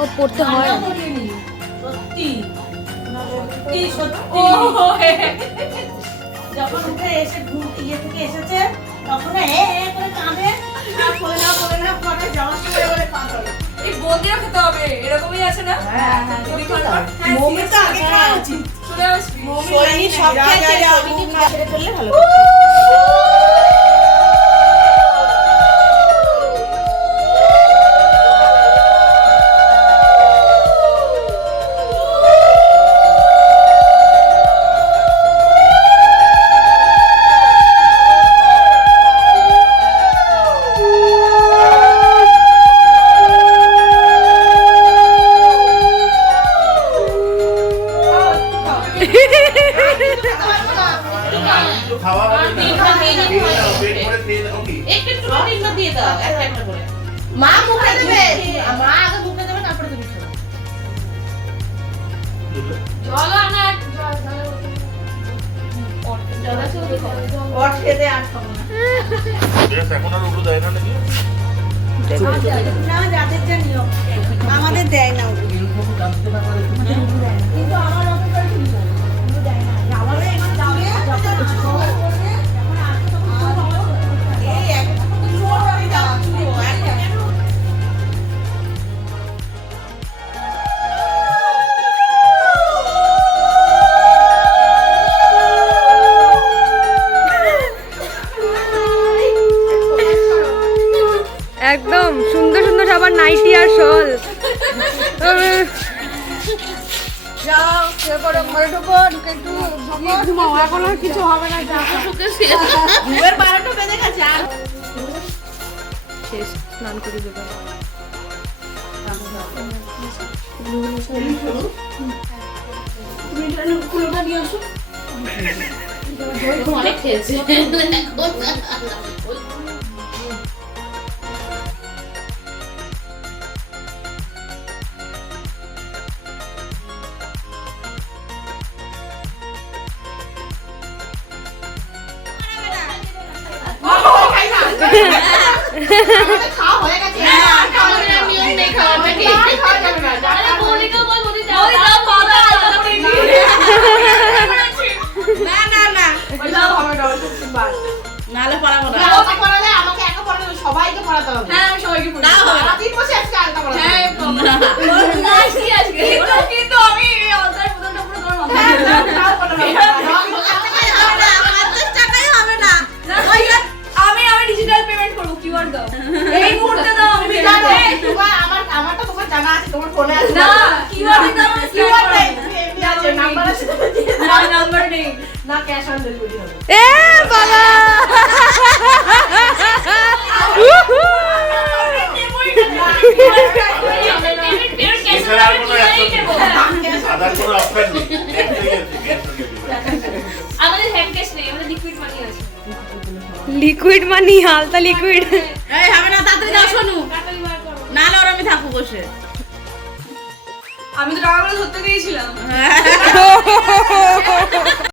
ও পড়তে হয় সত্যি সত্যি যখন উঠে এসে ইয়ে থেকে এসেছে তখন করে কাঁদে বলে না পরে যাওয়ার সময় বলে পাগল। এই বন্দিরা খেতে হবে এরকমই আছে না? মমি তো আগে খাওয়া উচিত। চলে আসবি সৈনী সব খেয়েছে, সৈনীকে খাওয়া ছেড়ে ফেললে ভালো। মা মুখে দেবে, মা আগে মুখে দেবে তারপরে তুমি খাবে। চলো আনা ওর খেতে আর খাবো না। এখন আর ওগুলো দেয় না নাকি? না যাদের যা নিয়ম আমাদের দেয় না ওগুলো। কিন্তু আমার অপেক্ষা কিন্তু দেয় না। আমাদের এখন যাবে যখন করবে যখন আসবে তখন এই এক চোর হয়ে যাচ্ছে একটা। একদম সুন্দর সুন্দর সবার নাইটি আর শল। যাও সে করে ঘরে ঢোকো, ঢুকে একটু ঘুমাও, এখন আর কিছু হবে না। ঘুমের 12টা বেজে গেছে আর শেষ স্নান করে দেবো। কুলোটা নিয়ে আসো। অনেক খেয়েছে খাওয়া হয়ে গেছে। নালে পড়াবো না। পড়ালে আমাকে একা পড়ালে সবাইকে পড়াতে হবে। হ্যাঁ আমি সবাইকে পড়ি। না হবে না। 3 বছর আজকে আলাদা পড়াবো। হ্যাঁ কিন্তু আমি এই অধ্যায় প্রথমটা পুরো তোমার মাথায় হ্যাঁ, দিয়ে নাও, দিলাম। নাও পড়াবো। আমি ডিজিটাল পেমেন্ট করব কিউআর দাও এই মুহূর্তে দাও আমি তুমি payment জানো, করবো। আমার তো তোমার জানা আছে, তোমার ফোনে আছে। না কিউআর দিতে হবে কিউআর নেই, এমনি আছে, নাম্বার আছে, তুমি দিয়ে দাও। না নাম্বার নেই না ক্যাশ অন ডেলিভারি হবে। এ বাবা এছাড়া আর কোনো আধার কোনো অপশন নেই। একটাই আছে, cash on delivery। আমাদের হ্যান্ড ক্যাশ নেই আমাদের লিকুইড মানি আছে লিকুইড মানি হালতা লিকুইড। এই হবে না, তাড়াতাড়ি দাও শোনু, তাড়াতাড়ি বার করো নাহলে ওর আমি থাকবো বসে। আমি তো টাকাগুলো ধরতে দিয়েছিলাম